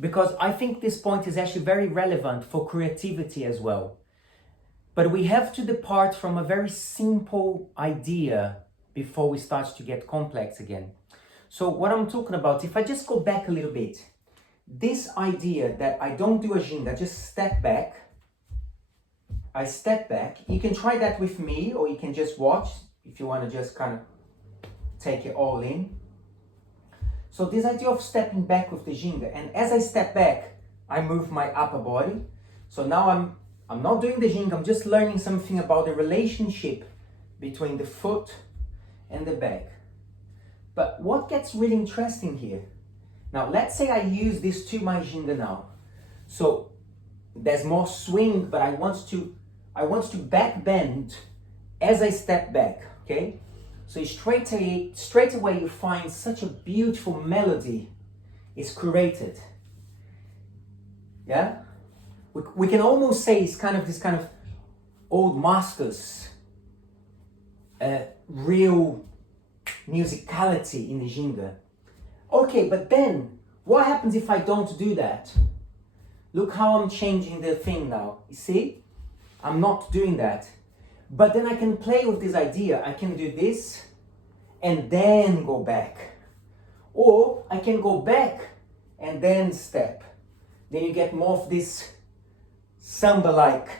because I think this point is actually very relevant for creativity as well. But we have to depart from a very simple idea before we start to get complex again. So what I'm talking about, if I just go back a little bit, this idea that I don't do a ginga, I just step back, I step back. You can try that with me, or you can just watch if you want to just kind of take it all in. So this idea of stepping back with the ginga, and as I step back, I move my upper body. So now I'm not doing the ginga, I'm just learning something about the relationship between the foot and the back. But what gets really interesting here, now let's say I use this to my ginga now. So there's more swing, but I want to back bend as I step back, okay? So straight away you find such a beautiful melody is created. Yeah? We can almost say it's kind of this kind of old masters, real musicality in the ginga. Okay, but then what happens if I don't do that? Look how I'm changing the thing now. You see? I'm not doing that. But then I can play with this idea. I can do this and then go back. Or I can go back and then step. Then you get more of this samba-like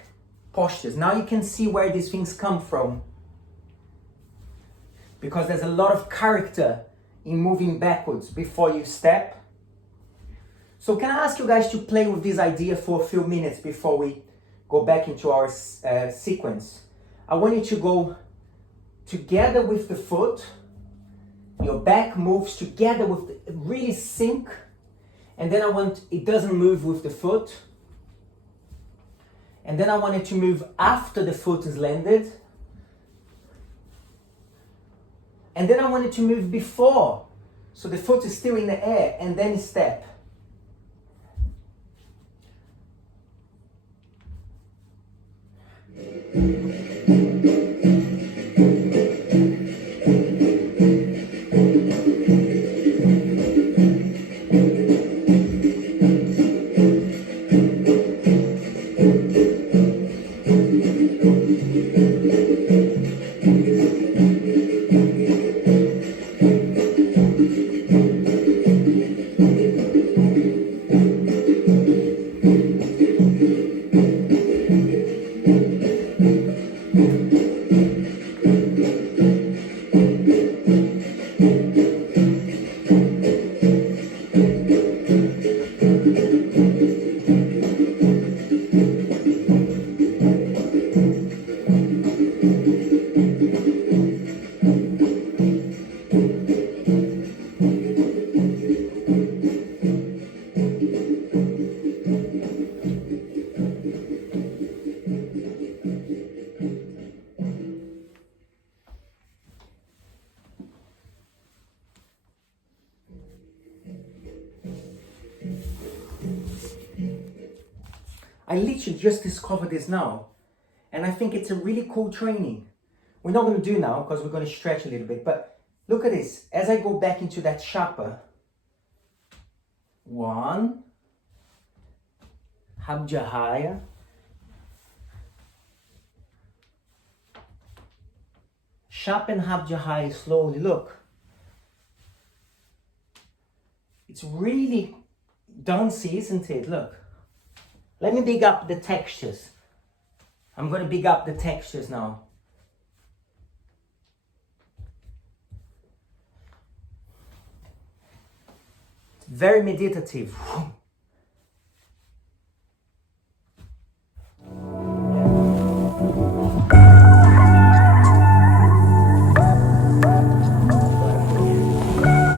postures. Now you can see where these things come from. Because there's a lot of character in moving backwards before you step. So can I ask you guys to play with this idea for a few minutes before we go back into our sequence? I want you to go together with the foot. Your back moves together with the, really sync. And then I want, it doesn't move with the foot. And then I want it to move after the foot is landed. And then I want it to move before. So the foot is still in the air and then step. I literally just discovered this now, and I think it's a really cool training. We're not going to do now because we're going to stretch a little bit, but look at this. As I go back into that chapa, 1, Habjahaya, Chapa and Habjahaya slowly, look. It's really dancey, isn't it? Look. Let me big up the textures. I'm going to big up the textures now. It's very meditative.